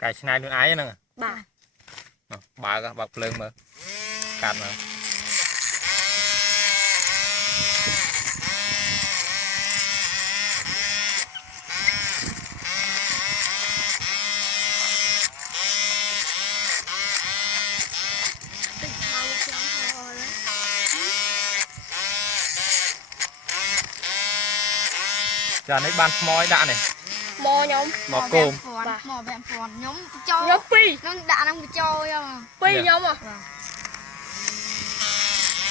cài snai luôn ái nè bà bà cái bạc lưng mà cắt mà giờ lấy ban môi đã này mò nhóm mò cồm mò bẹn phòn nhóm cho nhóm phi nó đã nó cho phi nhóm à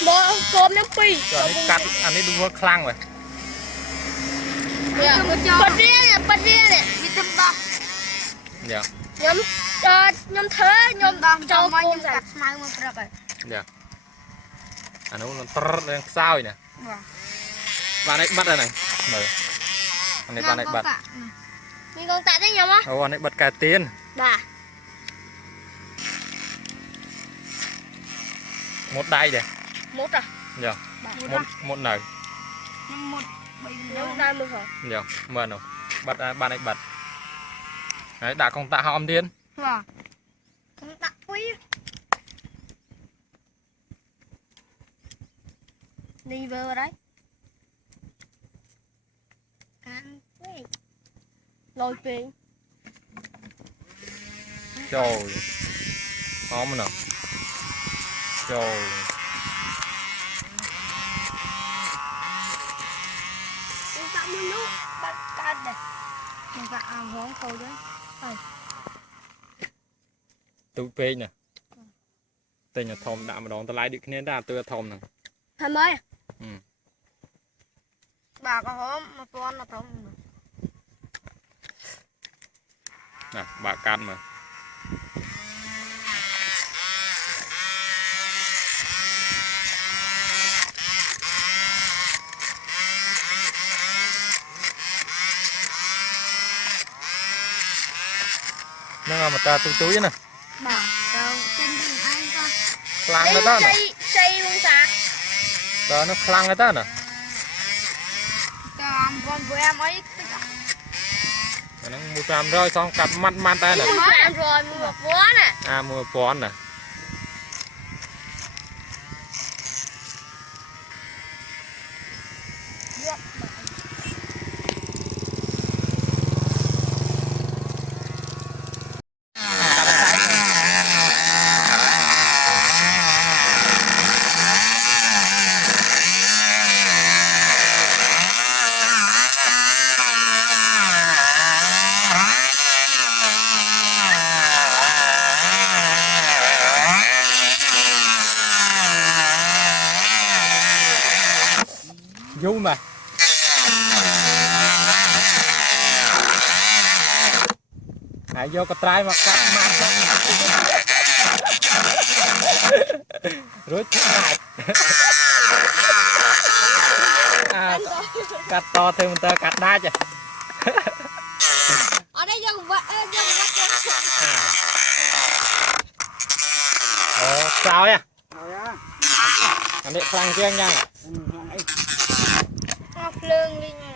mò cơm nhóm phi giờ lấy cắt anh ấy đúng khăng rồi bật đĩa này bị tâm bạc dạ nhóm thế nhóm đang cho cho mấy cơm nhóm rồi cắt mai mà bạc rồi dạ anh ấy nó đang sao vậy nè bạn ấy bắt đây này mở anh ấy bạn ấy bật mình còn tạ đấy nhóm á ô anh ấy bật cà tiên bà một đai đây một à dạ một nở nhóm 50 hả dạ mở nào bật bạn ấy bật đấy đã con tạ hòm tiên vâng không tạ quý đi về đấy ăn quý lôi phi trời hòm nào trời chúng ta muốn nước bắt cắt đây chúng ta ăn hóng câu đấy tụi phê nè tên là thom đã mà đón ta lái được cái ra tôi thom nè thay mới bà có hóm mà con là không nè bà can mà nó mà ta túi nè bà đâu tin anh con khlang cái đó nè xây luôn ta đó nó khlang cái đó nè làm con với em ấy nó mua làm rồi xong cắt mắt tay nè làm rồi mua một bó nè à mua bón nè dung mà hãy vô cái trái mà cắt mặt rút lại cắt to thêm ta cắt đá chứ ở đây dùng vật sao ya anh định phăng chưa anh nha lương đi